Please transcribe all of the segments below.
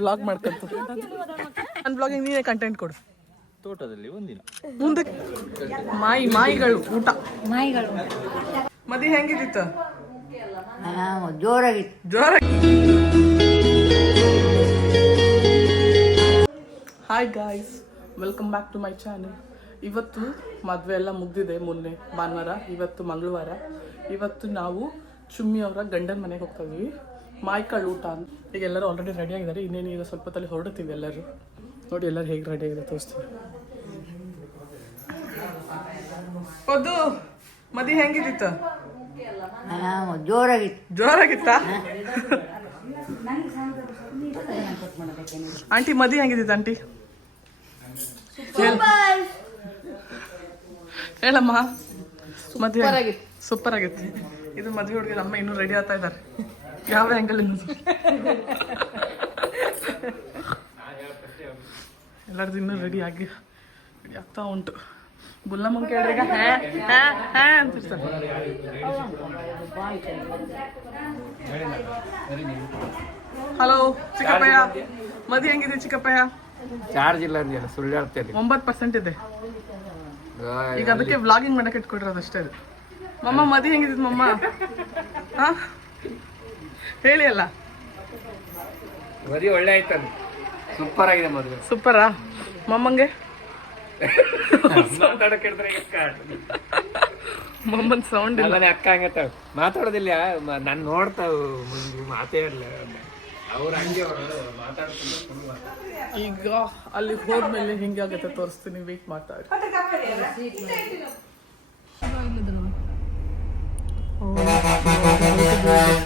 Vlog ಮಾಡ್ಕೊಂತ ನನ್ನ blogging ನೀನೇ ಕಂಟೆಂಟ್ ಕೊಡು. ತೋಟದಲ್ಲಿ ಒಂದಿನ ಮುಂದೆ ಮಾಯಿಗಳು ಊಟ ಮಾಯಿಗಳು ಮದಿ ಹೆಂಗಿದಿತ್ತು? ಜೋರಾಗಿತ್ತು. Hi guys, welcome back to my channel. ಇವತ್ತು ಮದುವೆ ಎಲ್ಲ ಮುಗ್ದಿದೆ, ಮೊನ್ನೆ ಭಾನುವಾರ, ಇವತ್ತು ಮಂಗಳವಾರ. ಇವತ್ತು ನಾವು ಚುಮ್ಮಿ ಅವರ ಗಂಡನ ಮನೆಗೆ ಹೋಗ್ತಾ ಇದೀವಿ. ಮಾಯಿಕಾಳು ಊಟ ಅಂತ. ಈಗ ಎಲ್ಲರೂ ಆಲ್ರೆಡಿ ರೆಡಿ ಆಗಿದ್ದಾರೆ. ಇನ್ನೇನು ಈಗ ಸ್ವಲ್ಪ ತಲೆ ಹೊರಡ್ತೀವಿ ಎಲ್ಲರೂ. ನೋಡಿ ಎಲ್ಲರೂ ಹೇಗೆ ರೆಡಿ ಆಗಿದೆ ತೋರಿಸ್ತೀವಿ. ಹೌದು, ಮದಿ ಹೆಂಗಿದಿತ್ತು? ಜೋರಾಗಿತ್ತಾ? ಆಂಟಿ ಮದಿ ಹೆಂಗಿದಿತ್ತು ಆಂಟಿ? ಹೇಳಮ್ಮ. ಮದುವೆ ಸೂಪರ್ ಆಗಿತ್ತು. ಇದು ಮದುವೆ ಹುಡುಗಿ ಅಮ್ಮ ಇನ್ನೂ ರೆಡಿ ಆಗ್ತಾ ಇದ್ದಾರೆ. ಯಾವ ಆ್ಯಂಗಲ್ ಎಲ್ಲರದ್ದು ಇನ್ನೂ ರೆಡಿ ಆಗ್ತಾ ಉಂಟು. ಬುಲ್ಲಮ್ಮ ಕೇಳಿದ್ರೆ ಹ್ಯಾ ಅಂತಿರ್ತಾರೆ. ಹಲೋ ಚಿಕ್ಕಪ್ಪಯ್ಯ, ಮದಿ ಹೆಂಗಿದೆ ಚಿಕ್ಕಪ್ಪಯ್ಯ? ಚಾರ್ಜ್ ಇಲ್ಲ ಅಂದ್ಯಲ್ಲ, ಸುಳ್ಳು ಹೇಳ್ತೇನೆ. 9% ಇದೆ. ಈಗ ಅದಕ್ಕೆ ವ್ಲಾಗಿಂಗ್ ಮಾಡಕ್ಕೆ ಇಟ್ಕೊಟ್ಟಿರೋದು ಅಷ್ಟೇ. ಮಮ್ಮ ಮದಿ ಹೆಂಗಿದ್ ಮಮ್ಮ? ಹಾ ಹೇಳಿ ಅಲ್ಲ. ಮದುವೆ ಒಳ್ಳೆ ಆಯ್ತಲ್ಲ, ಸೂಪರ್ ಆಗಿದೆ ಮದುವೆ. ಸೂಪರಾ? ಮಮ್ಮಂಗೆ ಮಮ್ಮನ್ ಸೌಂಡ್ ಇಲ್ಲ. ಅಕ್ಕ ಹಂಗತ್ತ ಮಾತಾಡೋದಿಲ್ಲ, ನಾನು ನೋಡ್ತಾವ ಮಾತೇ ಇಲ್ಲ ಅವ್ರ ಹಂಗೆ ಮಾತಾಡ್ತಾರೆ. ಈಗ ಅಲ್ಲಿ ಹೋದ್ಮೇಲೆ ಹಿಂಗೆ ಆಗತ್ತೆ ತೋರಿಸ್ತೀನಿ, ವೇಟ್ ಮಾತಾಡಿ.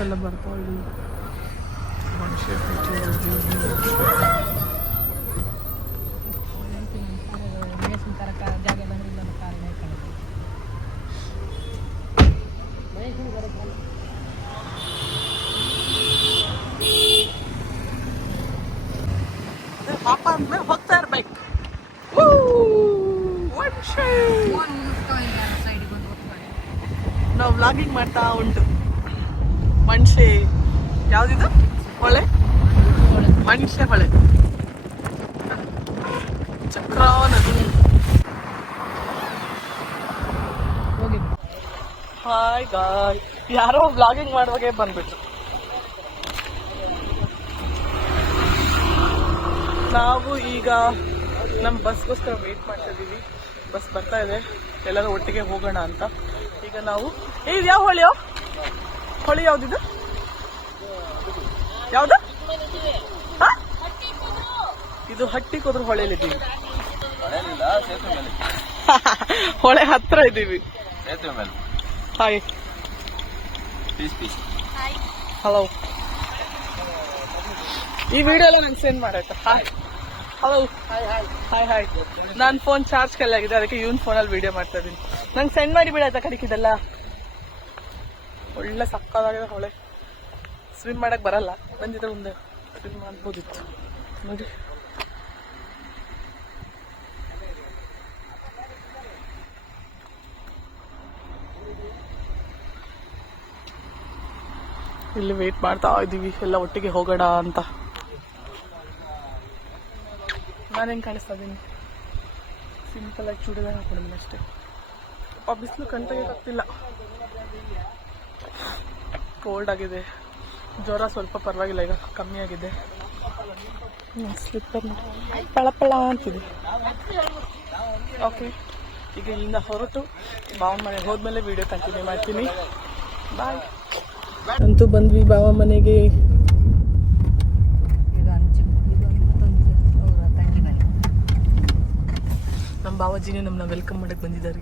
ಎಲ್ಲ ಬರ್ತಾವ ಇಲ್ಲಿ ಮನುಷ್ಯ. ಪಾಪ ಅಂದ್ಮೇಲೆ ಹೋಗ್ತಾ ಇರ್ಬೇಕು. ನಾವು ವ್ಲಾಗಿಂಗ್ ಮಾಡ್ತಾ ಉಂಟು. ಮಣ್ಸೆ ಯಾವ್ದಿದು? ಹೊಳೆ, ಮಣ್ಸೆ ಹೊಳೆ, ಚಕ್ರಾ ನದಿ. ಹಾಯ್ ಗಾಯ್, ಯಾರೋ ವ್ಲಾಗಿಂಗ್ ಮಾಡುವಾಗೆ ಬಂದ್ಬಿಟ್ರು. ನಾವು ಈಗ ನಮ್ಮ ಬಸ್ಗೋಸ್ಕರ ವೇಟ್ ಮಾಡ್ತಾ ಇದ್ದೀವಿ. ಬಸ್ ಬರ್ತಾ ಇದೆ, ಎಲ್ಲರೂ ಒಟ್ಟಿಗೆ ಹೋಗೋಣ ಅಂತ. ಈಗ ನಾವು ಇದು ಯಾವ ಹೊಳೆಯೋ? ಹೊಳೆ ಯಾವ್ದಿದು? ಯಾವ್ದು? ಇದು ಹಟ್ಟಿ ಕುದ್ರು ಹೊಳೆಯಲ್ಲಿದ್ದೀವಿ. ಹೊಳೆ ಹತ್ರ ಇದ್ದೀವಿ. Hi, hello. ಈ ವಿಡಿಯೋ ಎಲ್ಲ ನಂಗೆ ಸೆಂಡ್ ಮಾಡಾಯ್ತಾ? Hi, hello, hi hi. ನನ್ನ ಫೋನ್ ಚಾರ್ಜ್ ಖಾಲಿ ಆಗಿದೆ, ಅದಕ್ಕೆ ಇವನ್ ಫೋನಲ್ಲಿ ವಿಡಿಯೋ ಮಾಡ್ತಾ ಇದ್ದೀನಿ. ನಂಗೆ ಸೆಂಡ್ ಮಾಡಿ ಬಿಡಾಯ್ತಾ ಕಡಿಕಿದೆಲ್ಲ? ಒಳ್ಳೆ ಸಕ್ಕದಾಗಿದೆ ಹೊಳೆ. ಸ್ವಿಮ್ ಮಾಡಕ್ ಬರಲ್ಲ, ಬಂದಿದ್ರೆ ಮುಂದೆ ಸ್ವಿಮ್ ಮಾಡ್ಬೋದಿತ್ತು. ನೋಡಿ ಇಲ್ಲಿ ವೇಟ್ ಮಾಡ್ತಾ ಇದ್ದೀವಿ, ಎಲ್ಲ ಒಟ್ಟಿಗೆ ಹೋಗೋಣ ಅಂತ. ನಾನು ಹೆಂಗೆ ಕಾಣಿಸ್ತಾ ಇದ್ದೀನಿ? ಸಿಂಪಲ್ ಆಗಿ ಚೂಡಿದಾರ ಹಾಕೊಂಡಿದ್ದೀನಿ ಅಷ್ಟೇ. ಬಿಸಿಲು ಕಣ್ತೆಗೆಲ್ಲ ಕೋಲ್ಡ್ ಆಗಿದೆ. ಜ್ವರ ಸ್ವಲ್ಪ ಪರವಾಗಿಲ್ಲ, ಈಗ ಕಮ್ಮಿ ಆಗಿದೆ. ಸ್ಲಿಪ್ಪರ್ ಪಳ ಅಂತಿದೆ. ಓಕೆ, ಈಗ ಇಲ್ಲಿಂದ ಹೊರಟು ಬಾವನ ಮನೆಗೆ ಹೋದ್ಮೇಲೆ ವಿಡಿಯೋ ಕಂಟಿನ್ಯೂ ಮಾಡ್ತೀನಿ. ಬಾಯ್. ಅಂತೂ ಬಂದ್ವಿ ಬಾವ ಮನೆಗೆ. ನಮ್ಮ ಬಾವಾಜಿನೇ ನಮ್ಮನ್ನ ವೆಲ್ಕಮ್ ಮಾಡಕ್ಕೆ ಬಂದಿದ್ದಾರೆ.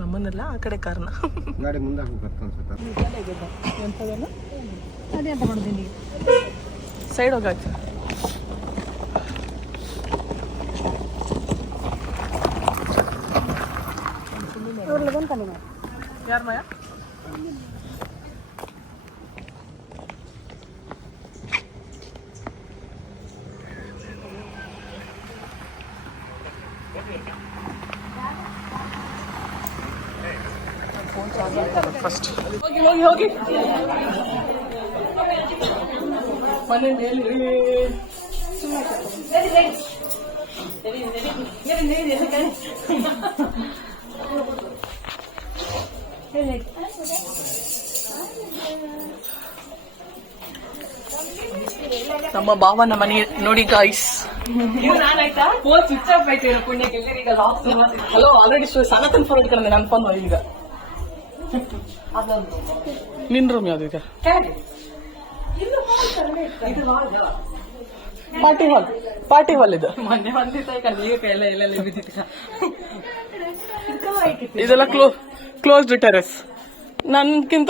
ನಮ್ಮನ್ನೆಲ್ಲ ಆ ಕಡೆ ಕಾರಣ ಸೈಡ್ ಹೋಗಾಯ್ತು. ಯಾರು ಮಾಯ? ಫೋನ್ ಚಾರ್ಜ್ ಆಗ್ತದೆ ಫಸ್ಟ್. ಹೋಗಿ ಹೋಗಿ ಹೋಗಿ ಮನೆ ಮೇಲೆ ನಮ್ಮ ಭಾವನ ಮನೆ ನೋಡಿ guys. Hello already Sanatan phone ಇಟ್ಕೊಂಡೆ ನನ್ನ ಫೋನ್ ಈಗ. ನಿನ್ ರೂಮ್ ಯಾವ್ದು ಈಗ? ಪಾರ್ಟಿ ಹಾಲ್ ಇದು. ಇದೆಲ್ಲ ಕ್ಲೋಸ್ಡ್ ಟೆರೆಸ್. ನನ್ಕಿಂತ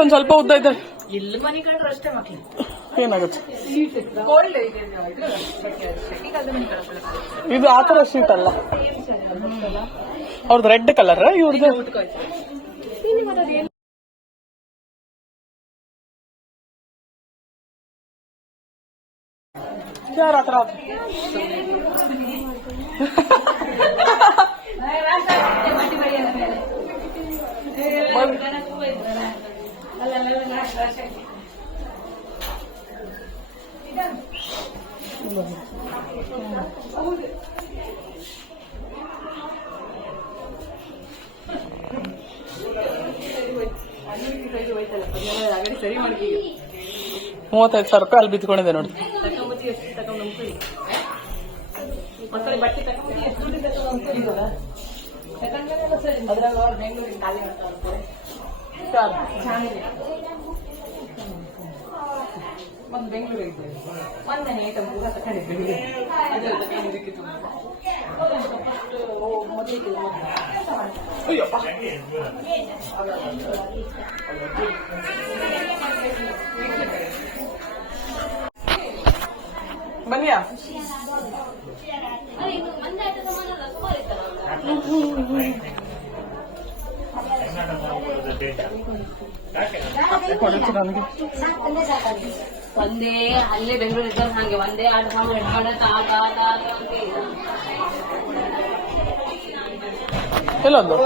ಒಂದ್ ಸ್ವಲ್ಪ ಉದ್ದ ಇದೆ. ಏನಾಗುತ್ತೆ ಇದು? ಆತರ ಶೀಟ್ ಅಲ್ಲ, ಅವ್ರದ್ದು ರೆಡ್ ಕಲರ್, ಇವ್ರದ್ದು ಯಾರ ಆತರ ₹35,000 ಅಲ್ಲಿ ಬಿದ್ಕೊಂಡಿದೆ ನೋಡಿ. ಬನ್ನಿಯಾ ಒಂದೇ ಅಲ್ಲೇ ಬೆಂಗಳೂರು ಇದ್ದಾರೆ ಹಾಗೆ ಒಂದೇ ಆಟ ಎಲ್ಲೊಂದು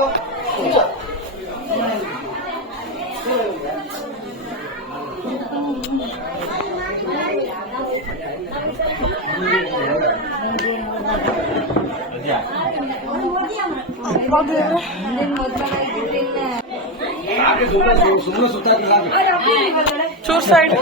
ಚೂರ್ ಸೈಡ್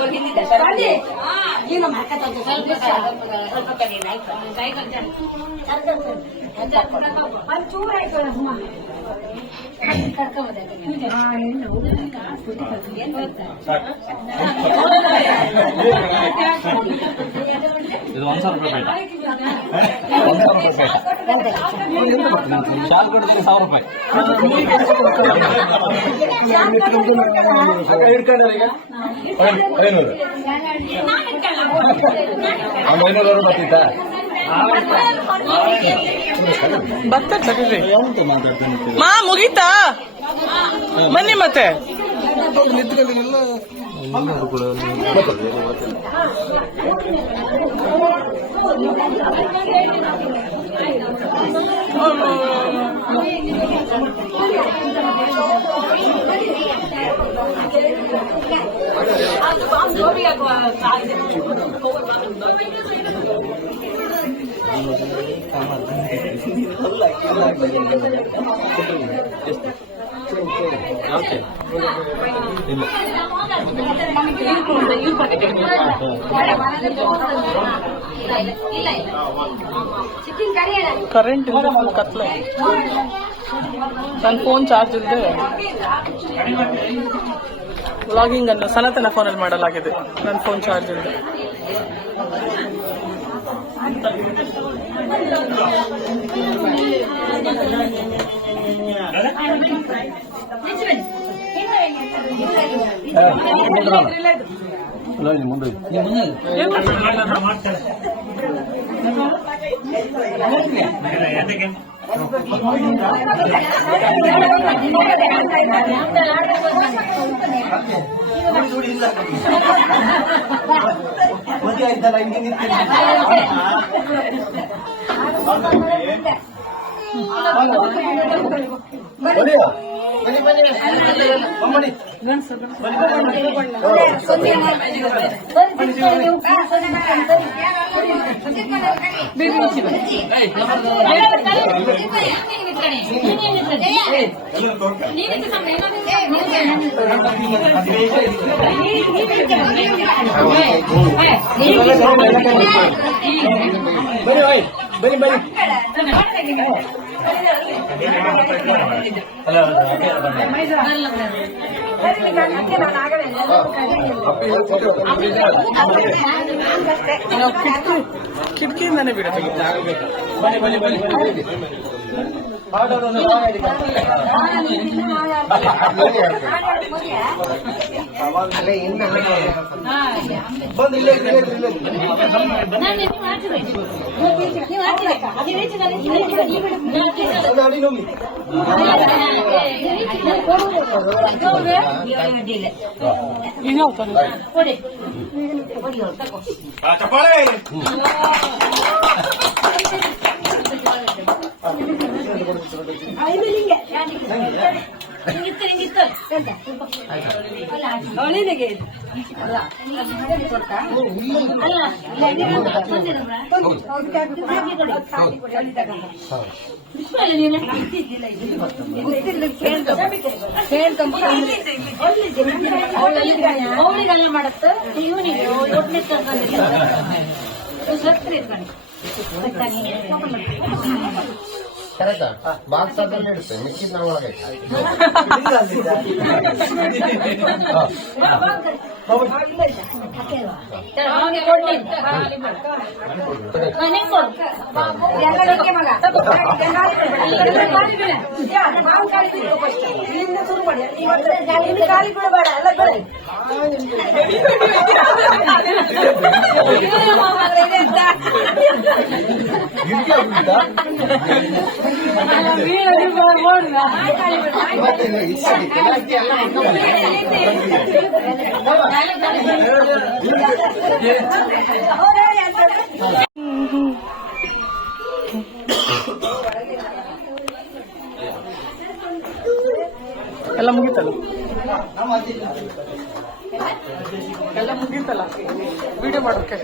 ಇದು ₹1,000 ಶಾಲ್ ಕೊಡ್ತೀನಿ ₹1,000. ಬರ್ತದೆ ಮಾ ಮುಗೀತಾ ಬನ್ನಿ ಮತ್ತೆ. ಕರೆಂಟ್ ಫುಲ್ ಕತ್ಲೆ. ನನ್ನ ಫೋನ್ ಚಾರ್ಜ್ ಇಲ್ಲದೆ ವ್ಲಾಗಿಂಗ್ ಅನ್ನು ಸನಾತನ ಫೋನಲ್ಲಿ ಮಾಡಲಾಗಿದೆ. ನನ್ನ ಫೋನ್ ಚಾರ್ಜ್ ಇಲ್ಲದೆ ಮುಂದೆ ಮದುವೆ ಆಯ್ತಲ್ಲ ಹಿಂಗೆ ಕಿಟಕಿಯಿಂದಾನೆ ಬಿಡ ಈಗ ಅವಳಿಗೆಲ್ಲ ಮಾಡತ್ತ ಇವನಿಗೆ ಒಟ್ಟನೆ ಕರೆಕ್ಟಾ ಬಾಕ್ಸ್ ಅದ್ರಲ್ಲಿ ಇಡುತ್ತೆ ಮಿಕ್ಕಿದ್ ನಾವು ಒಳಗೆ ಎಲ್ಲ ಮುಗೀತಲ್ಲ ಎಲ್ಲ ಮುಗೀತಲ್ಲ ವಿಡಿಯೋ ಮಾಡೋಕೆ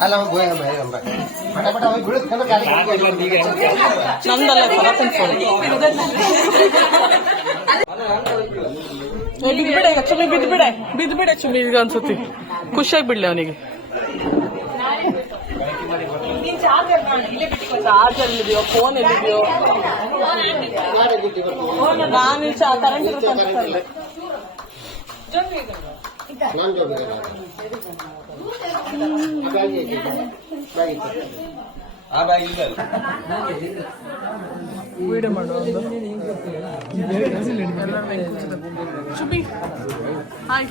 ಅಲ್ಲ ಪಟ ಹೋಗಿ ಬೀಳುತ್ತೆ ನಂದಲ್ಲ ಬಿದ್ಬಿಡೆ ಈಗ ಚುಮ್ಮಿ ಬಿದ್ಬಿಡೆ ಚುಮ್ಮಿ ಈಗ ಅನ್ಸತಿ ಖುಷಿಯಾಗಿ ಬಿಡ್ಲಿ ಅವನಿಗೆ ಚಾರ್ಜ್ ಎಲ್ಲಿದೆಯೋ ಫೋನ್ ಎಲ್ಲಿದೆಯೋ ನಾನು ಕರೆಂಟ್ ಇರುತ್ತೆ ಅಂತ ವಿಡಿಯೋ ಮಾಡುವ ಶುಭಿ ಹಾಯ್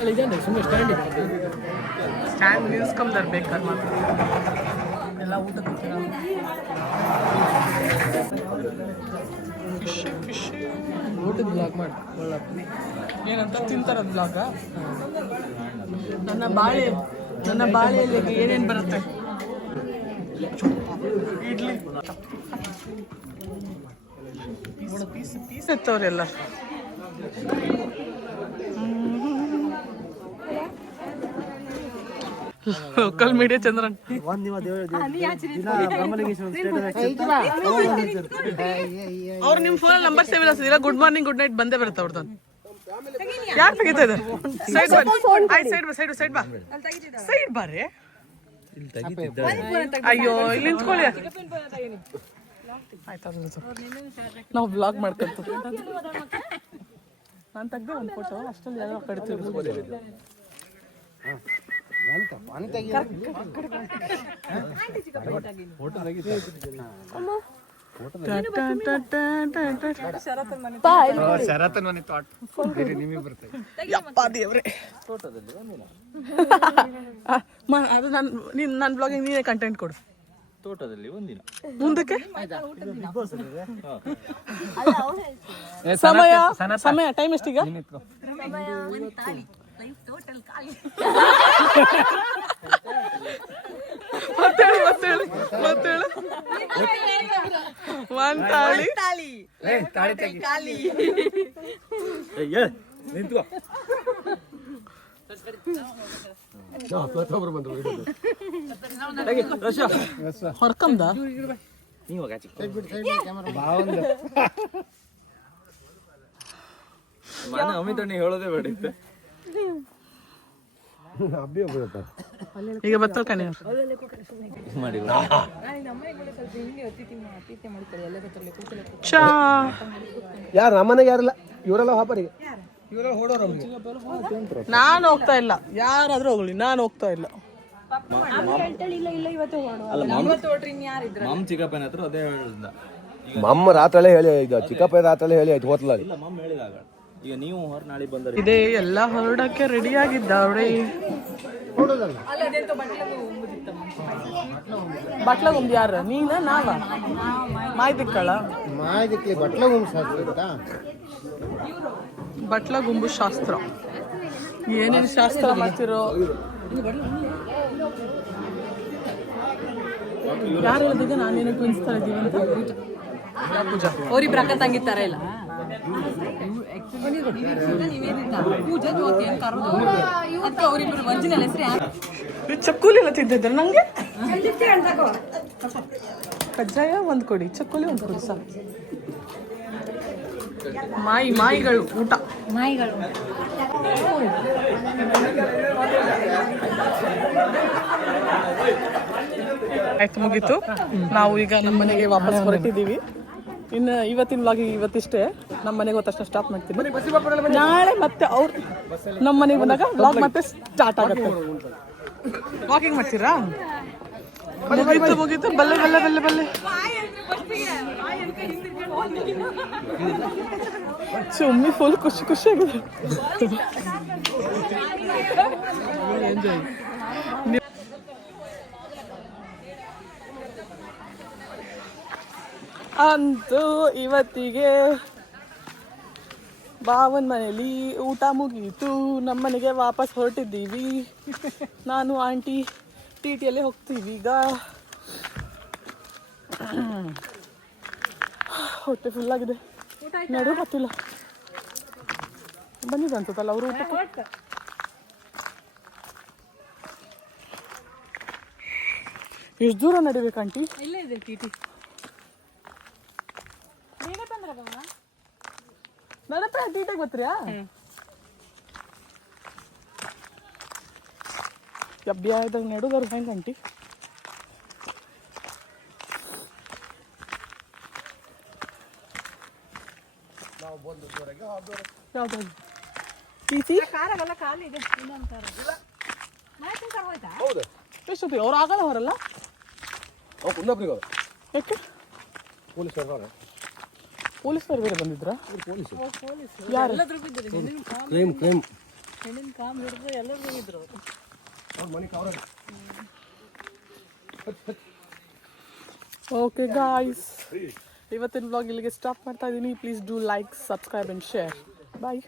ಸ್ಟ್ಯಾಂಡ್ ನಿಲ್ಸ್ಕೊಂಬರ್ ಬೇಕಾದ್ರೆ ಮಾತ್ರ ಎಲ್ಲ ಊಟ ಊಟದ ಬ್ಲಾಗ್ ಮಾಡಿ ಏನಂತ ತಿಂತಾರದು ಬ್ಲಾಗ ನನ್ನ ಬಾಳೆಯಲ್ಲಿ ಏನೇನು ಬರುತ್ತೆ ಇಡ್ಲಿ ಪೀಸ್ ಎತ್ತವ್ರೆಲ್ಲ ಲೋಕಲ್ ಮೀಡಿಯಾ ಚಂದ್ರನ್ ಅವ್ರು ನಿಮ್ ಫೋನ್ ನಂಬರ್ ಸೇವ್ ಇಲ್ಲ ಗುಡ್ ಮಾರ್ನಿಂಗ್ ಗುಡ್ ನೈಟ್ ಬಂದೇ ಬರುತ್ತೆ ಅವ್ರದ್ದು ಯಾರು ತೆಗಿತಾ ಇದ್ದಾರೆ ಸೈಡ್ ಬಾರೆ ಅಯ್ಯೋ ಇಲ್ಲಿ ನಿಂತ್ಕೊಳ್ಳಿ ಆಯ್ತಾ ನಾವು ಬ್ಲಾಗ್ ಮಾಡ್ಕೊಂತ ನಾನು ತೆಗ್ದೆ ಒಂದು ಫೋಟೋ ಅಷ್ಟರಲ್ಲಿ ಯಾರೋ ಕಡಿತೀವಿ ಶರತನ್ ಮನೆ ಥಾಟ್ ನಿಮಗೆ ಬರ್ತದೆ ಯಪ್ಪ ದೇವ್ರೆ ಅದು ನನ್ನ ಬ್ಲಾಗಿಂಗ್ ನೀನೇ ಕಂಟೆಂಟ್ ಕೊಡು ತೋಟದಲ್ಲಿ ಒಂದಿನ ಮುಂದಕ್ಕೆ ಸಮಯ ಸಮಯ ಟೈಮ್ ಎಷ್ಟೀಗ ಮತ್ತೇಳು ಒಂದ್ ತಾಳಿ ನಿಂತ್ಕೋ ಹೊರ್ಕಂದ ನೀವು ಮನೆ ಅಮಿತಣ್ಣಿ ಹೇಳೋದೇ ಬೇಡಿತ್ತೆ ಈಗ ಬತ್ತಲ್ ಕಣೆ ಮಾಡಿ ಚಾ ಯಾರು ನಮ್ಮನೆಗೆ ಯಾರಿಲ್ಲ ಇವರೆಲ್ಲ ಹಾಪರಿಗೆ ನಾನು ಹೋಗ್ತಾ ಇಲ್ಲ ಯಾರಾದ್ರೂ ಹೋಗ್ಲಿ ನಾನು ಹೋಗ್ತಾ ಇಲ್ಲ ಮಮ್ ಚಿಕ್ಕಪ್ಪನ ಹತ್ರ ಅದೇ ಹೇಳಿದ ಮಮ್ಮ ರಾತ್ರಿ ಹೇಳಿ ಈಗ ಚಿಕ್ಕಪ್ಪ ರಾತ್ರಿ ಹೇಳಿ ಆಯ್ತು ಹೋತ್ಲ ಇಲ್ಲ ಮಮ್ ಹೇಳಿದಾಗ ಈಗ ನೀವು ಹೊರ ನಾಳೆ ಬಂದರೆ ಇದೇ ಎಲ್ಲ ಹೊರಡಕ್ಕೆ ರೆಡಿ ಆಗಿದ್ದಾವ್ರೆ ಬಟ್ಲ ಗುಂಬ್ ಯಾರ ನೀನ ನಾವ ಮಾಯ್ದಿಕ್ಕಳ ಮಾಯದಕ್ಕೆ ಬಟ್ಲ ಗುಂಬಿಸ್ತಾ ಬಟ್ಲ ಗುಂಬು ಶಾಸ್ತ್ರ ಏನೇನು ಶಾಸ್ತ್ರ ಮಾಡ್ತಿರೋ ಯಾರು ಹೇಳಿದ ನಾನೇನು ಕುಣಿಸ್ತಾ ಇದ್ದೀವಿ ಅಂತ ಪೂಜಾ ಅವರಿಬ್ರು ಅಕ್ಕ ತಂಗಿತ್ತಾರ ಇಲ್ಲ ಪೂಜೆ ಜ್ಯೋತಿ ಅಂತ ಕರೋದು ಅದಕ್ಕೆ ಅವರಿಬ್ರು ಒರಿಜಿನಲ್ ಹೆಸರು ಯಾರು ಚಕ್ಕುಲಿ ಎಲ್ಲ ತಿಂತಿದ್ರೆ ನಂಗೆ ಕಜ್ಜಾಯ ಒಂದು ಕೊಡಿ ಚಕ್ಕುಲಿ ಒಂದು ಕೊಡಿ ಸರ್ ಮಾಯಿಗಳು ಊಟ ನಾಯಿಗಳು ಆಯ್ತು ಮುಗೀತು ನಾವು ಈಗ ನಮ್ಮ ಮನೆಗೆ ವಾಪಸ್ ಹೊರಟಿದ್ದೀವಿ ಇನ್ನು ಇವತ್ತಿನ ವ್ಲಾಗ್ ಇವತ್ತಿಷ್ಟೇ ನಮ್ಮ ಮನೆಗೆ ಹೋದ ತಕ್ಷಣ ಸ್ಟಾಪ್ ಮಾಡ್ತೀನಿ ನಾಳೆ ಮತ್ತೆ ಅವ್ರು ನಮ್ಮ ಮನೆಗೆ ಬಂದಾಗ ವ್ಲಾಗ್ ಮತ್ತೆ ಸ್ಟಾರ್ಟ್ ಆಗುತ್ತೆ ವಾಕಿಂಗ್ ಮಾಡ್ತೀರಾ ಮುಗೀತು ಬಲ್ಲೆ ಬಲ್ಲೆ ಬಲ್ಲೆ ಬಲ್ಲೆ ಚುಮ್ಮಿ ಫುಲ್ ಖುಷಿ ಖುಷಿಯಾಗಿದೆ ಎಂಜಾಯ್ ಅಂತೂ ಇವತ್ತಿಗೆ ಬಾವನ್ ಮನೇಲಿ ಊಟ ಮುಗೀತು ನಮ್ಮ ಮನೆಗೆ ವಾಪಸ್ ಹೊರಟಿದ್ದೀವಿ ನಾನು ಆಂಟಿ ಟಿಟಿಯಲ್ಲಿ ಹೋಗ್ತೀವಿ ಈಗ ಹೊಟ್ಟೆ ಫುಲ್ ಆಗಿದೆ ನಡು ಗೊತ್ತಿಲ್ಲ ಬಂದಿದೆ ಅನ್ಸುತ್ತಲ್ಲ ಅವರು ಊಟಕ್ಕೆ ಎಷ್ಟು ದೂರ ನಡಿಬೇಕು ಆಂಟಿ ಇಲ್ಲೇ ಇದೆ ಟಿಟಿ ನಡಪ ಟಿಟಿಗೆ ಬರ್ತೀರಾ ಯಬ್ಬಿಯ ಇದ್ದಾಗ ನಡುದವ್ರು ಹೆಂಗೆ ಆಂಟಿ ಯಾವ್ದು ಟಿಟಿ ಕಾರಾಗಲ್ಲ ಖಾಲಿ ಇದೆ ಇನ್ನೊಂದು ಕಾರ ಹೋಯ್ತಾ ಹೌದು ಎಷ್ಟೊತ್ತಿಗೆ ಅವ್ರು ಆಗಲ್ಲ ಹೊರಲ್ಲ ಕುಂದಾಪುರಿಗೆ ಯಾಕೆ ಪೊಲೀಸರು ಬೇರೆ ಬಂದಿದ್ರಾ ಯಾರು ಎಲ್ಲದ್ರೂ ಬಿದ್ದಿದೆ ಕ್ರೈಮ್ ಹೆಣ್ಣಿನ ಕಾಮ್ ಹಿಡಿದು ಎಲ್ಲರೂ ಹೋಗಿದ್ರು ಓಕೆ ಗಾಯ್ಸ್ ಇವತ್ತಿನ ವ್ಲಾಗ್ ಇಲ್ಲಿಗೆ ಸ್ಟಾಪ್ ಮಾಡ್ತಾ ಇದ್ದೀನಿ please do like subscribe and share bye